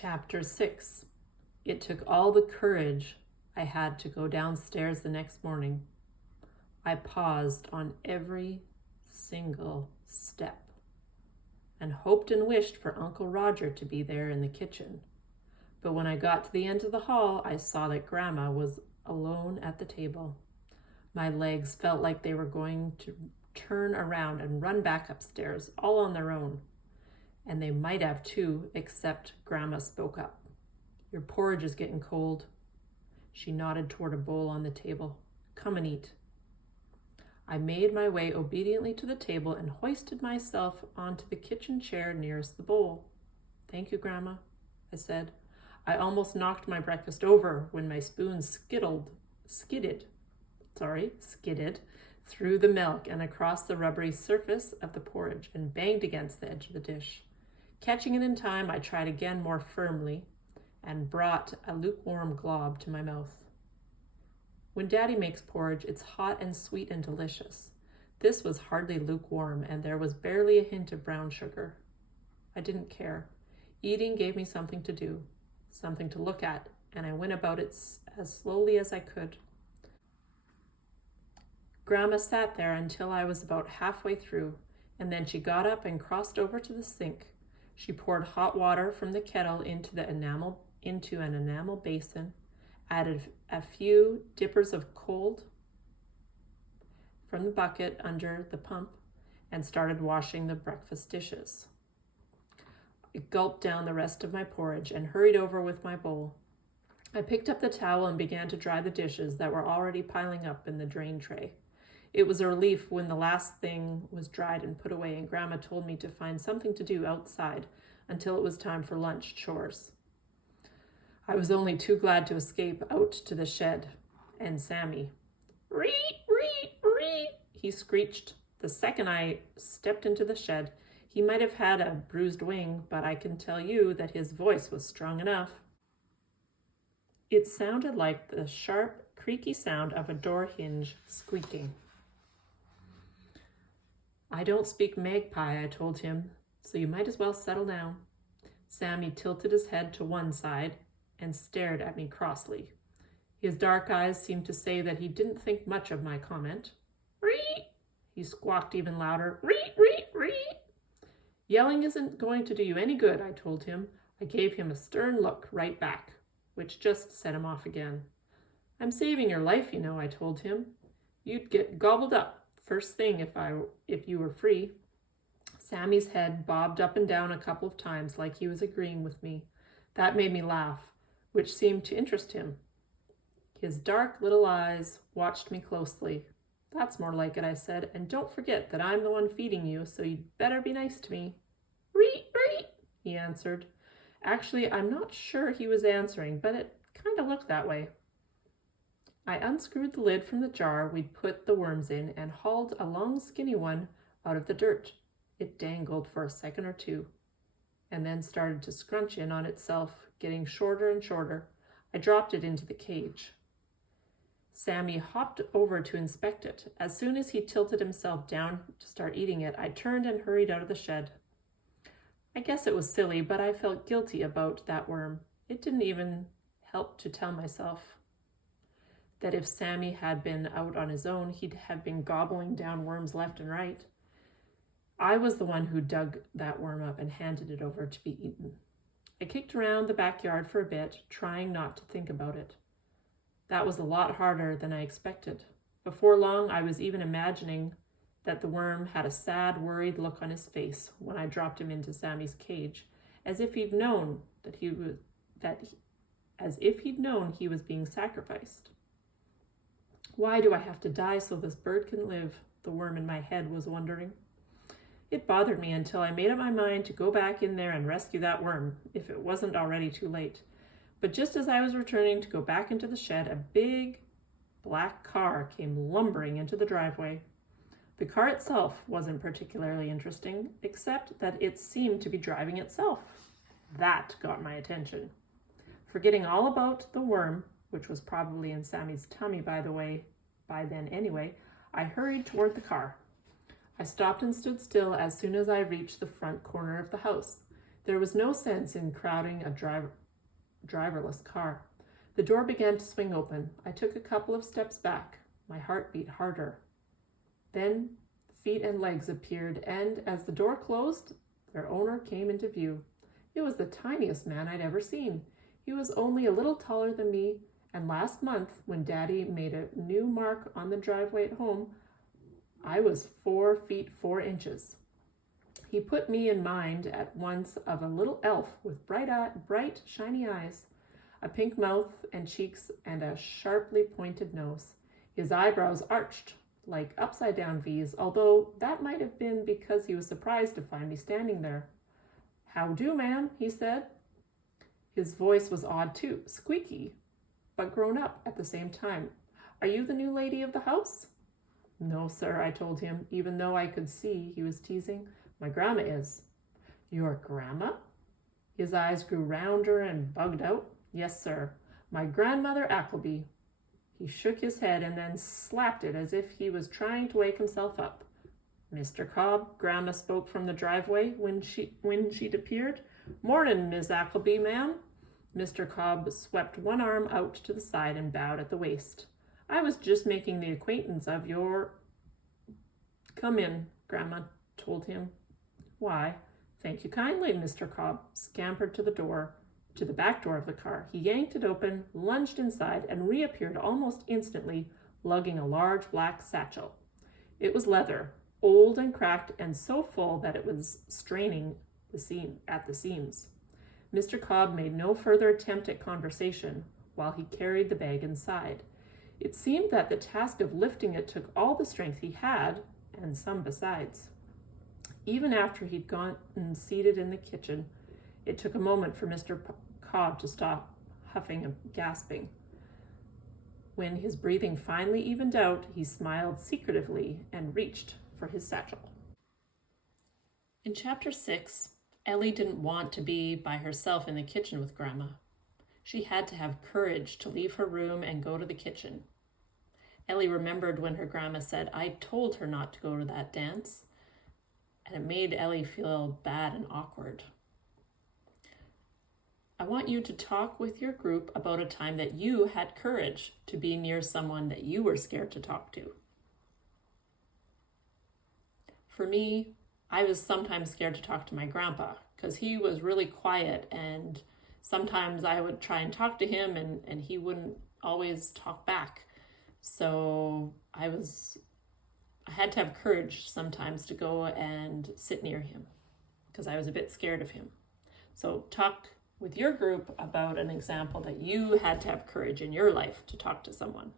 Chapter 6. It took all the courage I had to go downstairs the next morning. I paused on every single step and hoped and wished for Uncle Roger to be there in the kitchen. But when I got to the end of the hall, I saw that Grandma was alone at the table. My legs felt like they were going to turn around and run back upstairs, all on their own. And they might have too, except Grandma spoke up. "Your porridge is getting cold." She nodded toward a bowl on the table. "Come and eat." I made my way obediently to the table and hoisted myself onto the kitchen chair nearest the bowl. "Thank you, Grandma," I said. I almost knocked my breakfast over when my spoon skidded through the milk and across the rubbery surface of the porridge and banged against the edge of the dish. Catching it in time, I tried again more firmly and brought a lukewarm glob to my mouth. When Daddy makes porridge, it's hot and sweet and delicious. This was hardly lukewarm, and there was barely a hint of brown sugar. I didn't care. Eating gave me something to do, something to look at, and I went about it as slowly as I could. Grandma sat there until I was about halfway through, and then she got up and crossed over to the sink. She poured hot water from the kettle into an enamel basin, added a few dippers of cold from the bucket under the pump, and started washing the breakfast dishes. I gulped down the rest of my porridge and hurried over with my bowl. I picked up the towel and began to dry the dishes that were already piling up in the drain tray. It was a relief when the last thing was dried and put away, and Grandma told me to find something to do outside until it was time for lunch chores. I was only too glad to escape out to the shed, and Sammy, "Reet, reet, reet," he screeched the second I stepped into the shed. He might have had a bruised wing, but I can tell you that his voice was strong enough. It sounded like the sharp, creaky sound of a door hinge squeaking. "I don't speak magpie," I told him, "so you might as well settle down." Sammy tilted his head to one side and stared at me crossly. His dark eyes seemed to say that he didn't think much of my comment. "Reet!" he squawked even louder. "Reet, reet, reet!" "Yelling isn't going to do you any good," I told him. I gave him a stern look right back, which just set him off again. "I'm saving your life, you know," I told him. "You'd get gobbled up first thing if you were free." Sammy's head bobbed up and down a couple of times like he was agreeing with me. That made me laugh, which seemed to interest him. His dark little eyes watched me closely. "That's more like it," I said, "and don't forget that I'm the one feeding you, so you'd better be nice to me." "Reet, reet," he answered. Actually, I'm not sure he was answering, but it kind of looked that way. I unscrewed the lid from the jar we'd put the worms in and hauled a long skinny one out of the dirt. It dangled for a second or two, and then started to scrunch in on itself, getting shorter and shorter. I dropped it into the cage. Sammy hopped over to inspect it. As soon as he tilted himself down to start eating it, I turned and hurried out of the shed. I guess it was silly, but I felt guilty about that worm. It didn't even help to tell myself that if Sammy had been out on his own, he'd have been gobbling down worms left and right. I was the one who dug that worm up and handed it over to be eaten. I kicked around the backyard for a bit, trying not to think about it. That was a lot harder than I expected. Before long, I was even imagining that the worm had a sad, worried look on his face when I dropped him into Sammy's cage, as if he'd known he was being sacrificed. "Why do I have to die so this bird can live?" the worm in my head was wondering. It bothered me until I made up my mind to go back in there and rescue that worm, if it wasn't already too late. But just as I was returning to go back into the shed, a big black car came lumbering into the driveway. The car itself wasn't particularly interesting, except that it seemed to be driving itself. That got my attention. Forgetting all about the worm, which was probably in Sammy's tummy by then anyway, I hurried toward the car. I stopped and stood still as soon as I reached the front corner of the house. There was no sense in crowding a driverless car. The door began to swing open. I took a couple of steps back. My heart beat harder. Then feet and legs appeared, and as the door closed, their owner came into view. It was the tiniest man I'd ever seen. He was only a little taller than me, and last month, when Daddy made a new mark on the driveway at home, I was 4 feet 4 inches. He put me in mind at once of a little elf with bright, shiny eyes, a pink mouth and cheeks, and a sharply pointed nose. His eyebrows arched like upside-down V's, although that might have been because he was surprised to find me standing there. "How do, ma'am," he said. His voice was odd too, squeaky, but grown up at the same time. "Are you the new lady of the house?" "No, sir," I told him, even though I could see he was teasing. "My grandma is." "Your grandma?" His eyes grew rounder and bugged out. "Yes, sir, my grandmother Appleby." He shook his head and then slapped it as if he was trying to wake himself up. "Mr. Cobb," Grandma spoke from the driveway when she'd appeared. "Mornin', Miss Appleby, ma'am." Mr. Cobb swept one arm out to the side and bowed at the waist. "I was just making the acquaintance of your—" "Come in," Grandma told him. "Why, thank you kindly." Mr. Cobb scampered to the back door of the car. He yanked it open, lunged inside, and reappeared almost instantly, lugging a large black satchel. It was leather, old and cracked, and so full that it was straining at the seams. Mr. Cobb made no further attempt at conversation while he carried the bag inside. It seemed that the task of lifting it took all the strength he had, and some besides. Even after he'd gone and seated in the kitchen, it took a moment for Mr. Cobb to stop huffing and gasping. When his breathing finally evened out, he smiled secretively and reached for his satchel. In Chapter 6, Ellie didn't want to be by herself in the kitchen with Grandma. She had to have courage to leave her room and go to the kitchen. Ellie remembered when her grandma said, "I told her not to go to that dance," and it made Ellie feel bad and awkward. I want you to talk with your group about a time that you had courage to be near someone that you were scared to talk to. For me, I was sometimes scared to talk to my grandpa because he was really quiet, and sometimes I would try and talk to him and he wouldn't always talk back. So I had to have courage sometimes to go and sit near him because I was a bit scared of him. So talk with your group about an example that you had to have courage in your life to talk to someone.